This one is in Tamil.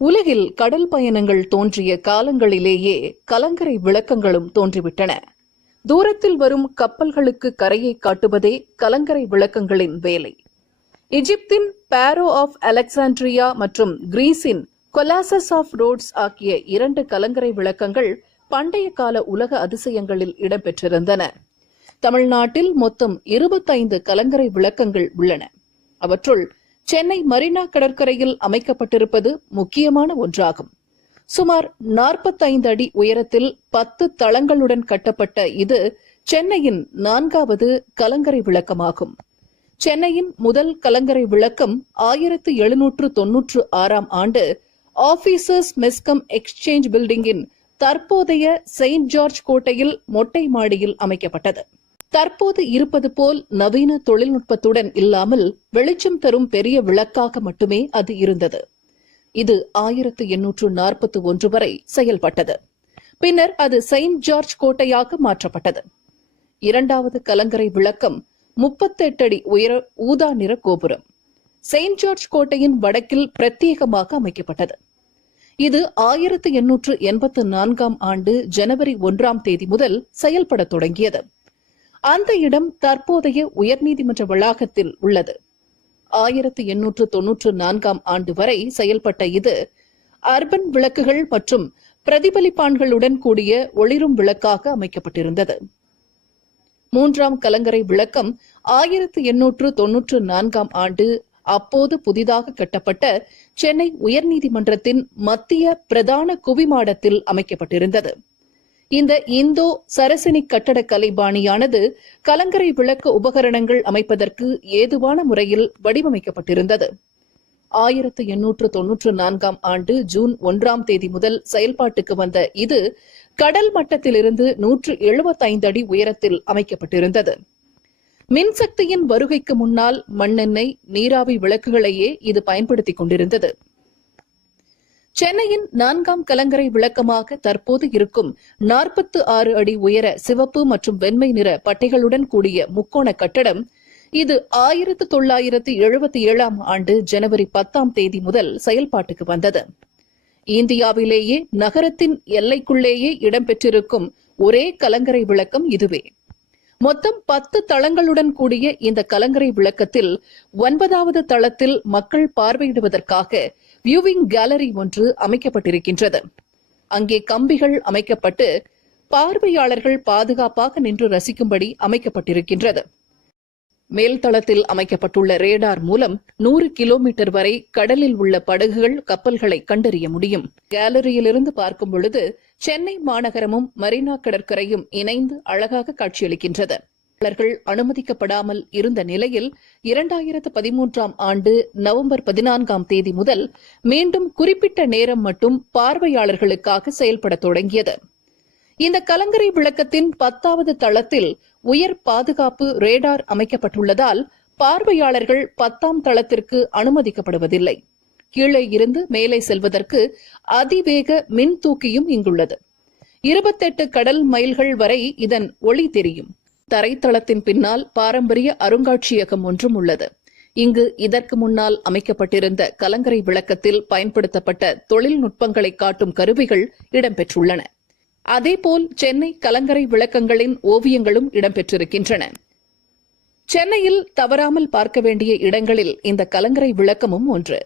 உலகில் கடல் பயணங்கள் தோன்றிய காலங்களிலேயே கலங்கரை விளக்கங்களும் தோன்றிவிட்டன. தூரத்தில் வரும் கப்பல்களுக்கு கரையை காட்டுவதே கலங்கரை விளக்கங்களின் வேலை. எகிப்தின் பாரோ ஆஃப் அலெக்சாண்ட்ரியா மற்றும் கிரீஸின் கொலாசஸ் ஆஃப் ரோட்ஸ் ஆகிய 2 கலங்கரை விளக்கங்கள் பண்டைய கால உலக அதிசயங்களில் இடம்பெற்றிருந்தன. தமிழ்நாட்டில் மொத்தம் 25 கலங்கரை விளக்கங்கள் உள்ளன. அவற்றுள் சென்னை மெரினா கடற்கரையில் அமைக்கப்பட்டிருப்பது முக்கியமான ஒன்றாகும். சுமார் 45 அடி உயரத்தில் 10 தளங்களுடன் கட்டப்பட்ட இது சென்னையின் 4வது கலங்கரை விளக்கமாகும். சென்னையின் முதல் கலங்கரை விளக்கம் 1796ஆம் ஆண்டு ஆபீசர்ஸ் மெஸ்கம் எக்ஸ்சேஞ்ச் பில்டிங்கின் தற்போதைய செயின்ட் ஜார்ஜ் கோட்டையில் மொட்டை மாடியில் அமைக்கப்பட்டது. தற்போது இருப்பது போல் நவீன தொழில்நுட்பத்துடன் இல்லாமல் வெளிச்சம் தரும் பெரிய விளக்காக மட்டுமே அது இருந்தது. இது 1841 வரை செயல்பட்டது. பின்னர் அது செயின்ட் ஜார்ஜ் கோட்டையாக மாற்றப்பட்டது. 2வது கலங்கரை விளக்கம் 38 அடி உயர ஊதா நிற கோபுரம் செயின்ட் ஜார்ஜ் கோட்டையின் வடக்கில் பிரத்யேகமாக அமைக்கப்பட்டது. இது 1884ஆம் ஆண்டு ஜனவரி 1ஆம் தேதி முதல் செயல்பட தொடங்கியது. அந்த இடம் தற்போதைய உயர்நீதிமன்ற வளாகத்தில் உள்ளது. 1894ஆம் ஆண்டு வரை செயல்பட்ட இது அர்பன் விளக்குகள் மற்றும் பிரதிபலிப்பான்களுடன் கூடிய ஒளிரும் விளக்காக அமைக்கப்பட்டிருந்தது. 3ஆம் கலங்கரை விளக்கம் 1894ஆம் ஆண்டு அப்போது புதிதாக கட்டப்பட்ட சென்னை உயர்நீதிமன்றத்தின் மத்திய பிரதான குவிமாடத்தில் அமைக்கப்பட்டிருந்தது. இந்த இந்தோ சரசினிக் கட்டடக்கலை பாணியானது கலங்கரை விளக்கு உபகரணங்கள் அமைப்பதற்கு ஏதுவான முறையில் வடிவமைக்கப்பட்டிருந்தது. 1894ஆம் ஆண்டு ஜூன் 1ஆம் தேதி முதல் செயல்பாட்டுக்கு வந்த இது கடல் மட்டத்திலிருந்து 175 அடி உயரத்தில் அமைக்கப்பட்டிருந்தது. மின்சக்தியின் வருகைக்கு முன்னால் மண்ணெண்ணெய், நீராவி விளக்குகளையே இது பயன்படுத்திக் கொண்டிருந்தது. சென்னையின் 4ஆம் கலங்கரை விளக்கமாக தற்போது இருக்கும் 46 அடி உயர சிவப்பு மற்றும் வெண்மை நிற பட்டைகளுடன் கூடிய முக்கோண கட்டடம் இது 1977ஆம் ஆண்டு ஜனவரி 10ஆம் தேதி முதல் செயல்பாட்டுக்கு வந்தது. இந்தியாவிலேயே நகரத்தின் எல்லைக்குள்ளேயே இடம்பெற்றிருக்கும் ஒரே கலங்கரை விளக்கம் இதுவே. மொத்தம் 10 தளங்களுடன் கூடிய இந்த கலங்கரை விளக்கத்தில் 9வது தளத்தில் மக்கள் பார்வையிடுவதற்காக வியூவிங் கேலரி ஒன்று அமைக்கப்பட்டிருக்கின்றது. அங்கே கம்பிகள் அமைக்கப்பட்டு பார்வையாளர்கள் பாதுகாப்பாக நின்று ரசிக்கும்படி அமைக்கப்பட்டிருக்கின்றது. மேல்தளத்தில் அமைக்கப்பட்டுள்ள ரேடார் மூலம் 100 கிலோமீட்டர் வரை கடலில் உள்ள படகுகள், கப்பல்களை கண்டறிய முடியும். கேலரியிலிருந்து பார்க்கும் பொழுது சென்னை மாநகரமும் மெரினா கடற்கரையும் இணைந்து அழகாக காட்சியளிக்கின்றது. அனுமதிக்கப்படாமல் இருந்த நிலையில் 2013ஆம் ஆண்டு நவம்பர் 14ஆம் தேதி முதல் மீண்டும் குறிப்பிட்ட நேரம் மட்டும் பார்வையாளர்களுக்காக செயல்பட தொடங்கியது. இந்த கலங்கரை விளக்கத்தின் 10வது தளத்தில் உயர் பாதுகாப்பு ரேடார் அமைக்கப்பட்டுள்ளதால் பார்வையாளர்கள் 10ஆம் தளத்திற்கு அனுமதிக்கப்படுவதில்லை. கீழே இருந்து மேலே செல்வதற்கு அதிவேக மின் தூக்கியும் இங்குள்ளது. 28 கடல் மைல்கள் வரை இதன் ஒளி தெரியும். தரைத்தளத்தின் பின்னால் பாரம்பரிய அருங்காட்சியகம் ஒன்றும் உள்ளது. இங்கு இதற்கு முன்னால் அமைக்கப்பட்டிருந்த கலங்கரை விளக்கத்தில் பயன்படுத்தப்பட்ட தொழில்நுட்பங்களை காட்டும் கருவிகள் இடம்பெற்றுள்ளன. அதேபோல் சென்னை கலங்கரை விளக்கங்களின் ஓவியங்களும் இடம்பெற்றிருக்கின்றன. சென்னையில் தவறாமல் பார்க்க வேண்டிய இடங்களில் இந்த கலங்கரை விளக்கமும் ஒன்று.